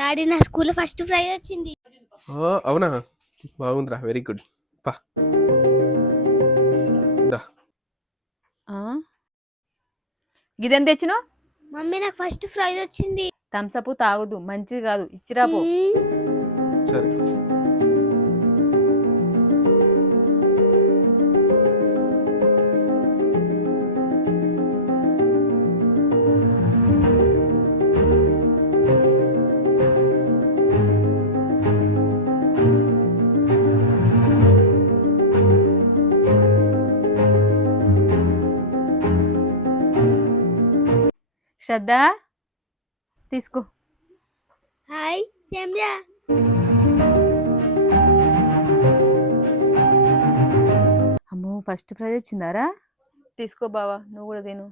Daddy నా స్కూల్లో first prize వచ్చింది. ఓ అవునా? బాగుందిరా వెరీ గుడ్ పా. దా. గిదెంత తెచ్చినావు మమ్మీ నాకు ఫస్ట్ ప్రైజ్ వచ్చింది. థమ్సప్ తాగదు మంచిది కాదు. ఇచ్చిరాపో. సరే. శ్రద్ధ. తీసుకో. హాయ్ సేమ్యా అమ్మో ఫస్ట్ ప్రైజ్ వచ్చిందారా? తీసుకో బావా నువ్వు కూడా తిను.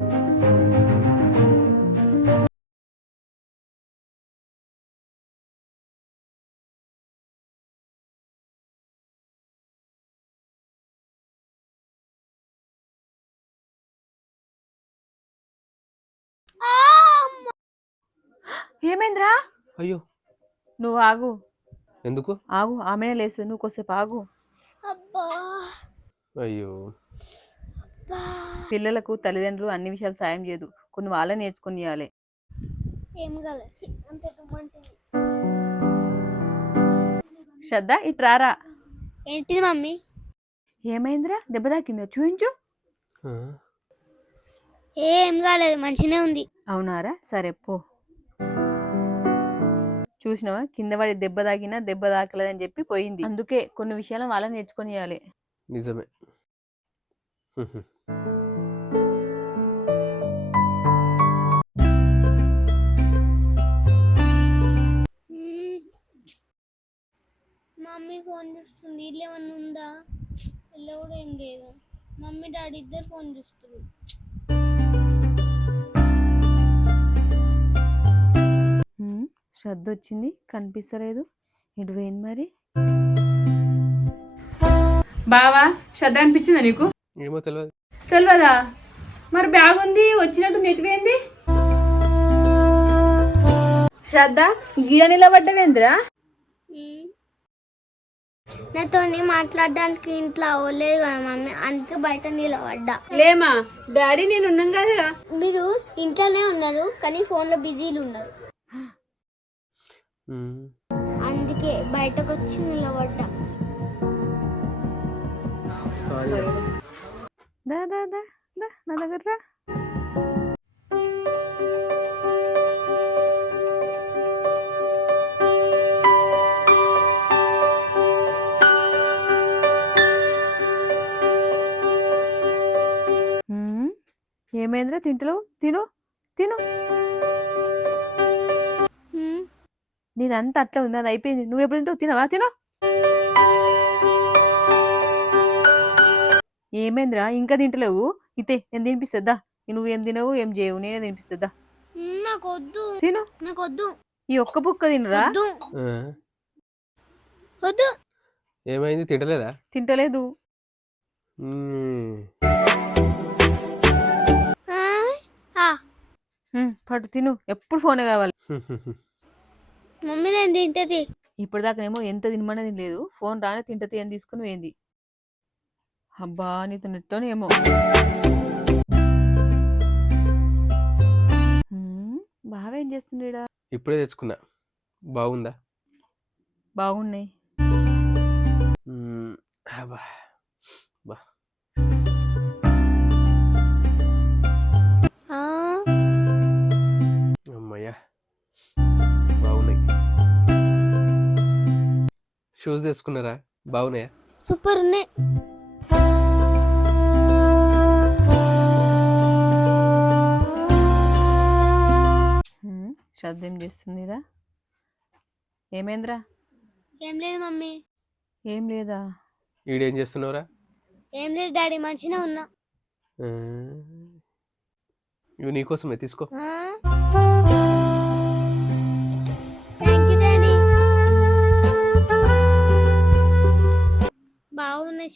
ఏమైందిరా? అయ్యో. నువ్వు ఆగు. ఎందుకు? ఆగు ఆమెనే లేస్తుంది నువ్వు కొద్దిసేపు ఆగు. అబ్బా. అయ్యో. అబ్బా. పిల్లలకు తల్లిదండ్రులు అన్ని విషయాలు సాయం చేయదు. కొన్ని వాళ్ళే నేర్చుకుని ఇవ్వాలి. శ్రద్ధ ఇట్రారా ఏంటిది మమ్మీ? ఏమైందిరా? దెబ్బ తాకిందో? చూయించు. ఆ, ఏం కాలేదు మంచినే ఉంది. అవునారా? సరే పో. చూసినావా? కింద పడి దెబ్బ తాకినా దెబ్బ తాకలేదని చెప్పి పోయింది. అందుకే కొన్ని విషయాలు వాళ్ళని నేర్చుకొని ఇవ్వాలి నిజమే. మమ్మీ ఫోన్ చూస్తుంది. ఇల్లు ఏమన్నా ఉందా? ఇల్లు కూడా ఏం లేదు. మమ్మీ డాడీ ఇద్దరు ఫోన్ చూస్తారు శ్రద్ధ వచ్చింది కనిపిస్తలేదు. ఇటు పోయింది మరి. బావా శ్రద్ధ అనిపించిందా నీకు? ఏమో తెలియదు తెలియదా మరి బ్యాగ్ ఉంది వచ్చినట్టు నెట్టిపోయింది. శ్రద్ధ గీడ నిలబడ్డవేంద్రా. నాతో మాట్లాడడానికి ఇంట్లో అవ్వలేదు కదా మమ్మీ అందుకే బయట నిలబడ్డా. లేమా డాడీ నేను ఉన్నాం కదరా. మీరు ఇంట్లోనే ఉన్నారు కానీ ఫోన్లో బిజీలు ఉన్నారు. అందుకే బయటకు వచ్చి నిలబడ్డా. సారీ దా దా దా దా నా దగ్గర రా. ఏమైందిరా తింటలేవు తిను తిను. నీదంతా అట్లా ఉంది అది అయిపోయింది. నువ్వు ఎప్పుడు తింటావు? తినవా? తిను. ఏమైందిరా? ఇంకా తింటలేవు? ఇతే నేను తినిపిస్తుందా నువ్వు ఏం తినవు ఏం చేయవు నేనే తినిపిస్తుందా మ్మ్, నాకు వద్దు తిను. నాకు వద్దు ఈ ఒక్క బుక్క తినరా? వద్దు. ఏమైంది? తింటలేదా? తింటలేదు. పట్టు తిను. ఎప్పుడు ఫోనే కావాలి. మమ్మీ నేను తింటది. ఇప్పటిదాకానేమో ఎంత తినమనేది లేదు ఫోన్ రానే తింటది అని తీసుకుని పోయింది. అబ్బా నీతో నెట్టోనే ఏమో. ఉమ్, బాగా ఏం చేస్తుండీడా? ఇప్పుడే తెచ్చుకున్నా. బాగుందా? బాగున్నాయి. బా. షూస్ తెచ్చుకున్నారా బాగున్నాయా? సూపర్ ఉన్నాయి. ఏం చేస్తుందిరా ఏమైందిరా? ఏం లేదు మమ్మీ. ఏం లేదా? ఈడేం చేస్తున్నావురా? ఏం లేదు డాడీ మంచిగా ఉన్నా. ఇవి నీకోసమే తీసుకో.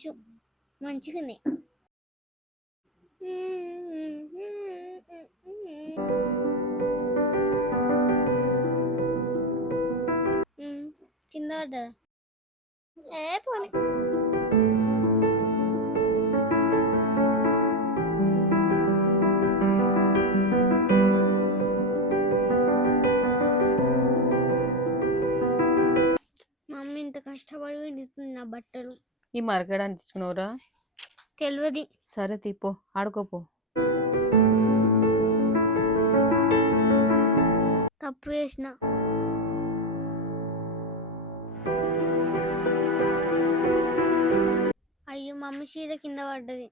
బాగున్నాయి షూ మంచిగానే పడ్డదా ఏ పోనీ. మమ్మీ ఇంత కష్టపడి నా బట్టలు. ఈ మరకడానికి తీసుకున్నావురా తెలియదు సరే తీపో ఆడుకోపో తప్పు చేసిన. అయ్యో మమ్మీ చీర కింద పడ్డది.